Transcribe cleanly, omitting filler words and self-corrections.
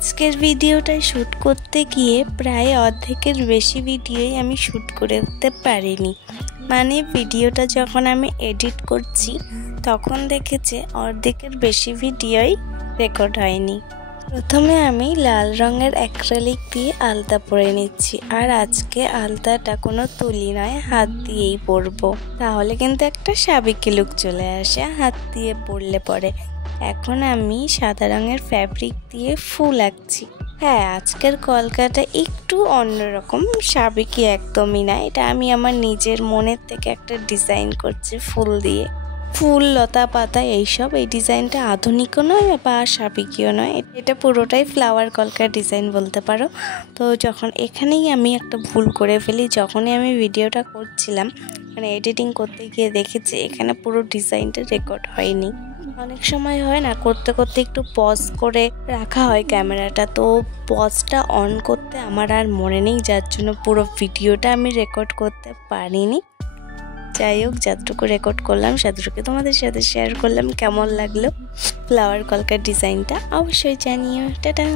আজকের ভিডিওটাই শ্যুট করতে গিয়ে প্রায় অর্ধেকের বেশি ভিডিওই আমি শ্যুট করে উঠতে পারিনি। মানে ভিডিওটা যখন আমি এডিট করছি তখন দেখেছি অর্ধেকের বেশি ভিডিওই রেকর্ড হয়নি। প্রথমে আমি লাল রঙের অ্যাক্রিলিক দিয়ে আলতা পরে নিচ্ছি, আর আজকে আলতাটা কোনো তুলি নয়, হাত দিয়েই পরবো, তাহলে কিন্তু একটা সাবেকি লুক চলে আসে হাত দিয়ে পরলে পরে। এখন আমি সাদা রঙের ফ্যাব্রিক দিয়ে ফুল আঁকছি। হ্যাঁ, আজকের কলকাতা একটু অন্যরকম, সাবেকি একদমই না। এটা আমি আমার নিজের মনের থেকে একটা ডিজাইন করছি ফুল দিয়ে, ফুল লতা পাতা এইসব। এই ডিজাইনটা আধুনিকও নয় বা সাবেকিও নয়, এটা পুরোটাই ফ্লাওয়ার কলকার ডিজাইন বলতে পারো। তো যখন এখানেই আমি একটা ভুল করে ফেলি, যখনই আমি ভিডিওটা করছিলাম মানে এডিটিং করতে গিয়ে দেখেছি এখানে পুরো ডিজাইনটা রেকর্ড হয়নি। অনেক সময় হয় না, করতে করতে একটু পজ করে রাখা হয় ক্যামেরাটা, তো পজটা অন করতে আমার আর মনে নেই, যার জন্য পুরো ভিডিওটা আমি রেকর্ড করতে পারিনি। যাই হোক, যতটুকু রেকর্ড করলাম সেতটুকু তোমাদের সাথে শেয়ার করলাম। কেমন লাগলো ফ্লাওয়ার কলকার ডিজাইনটা অবশ্যই জানিও। টাটা।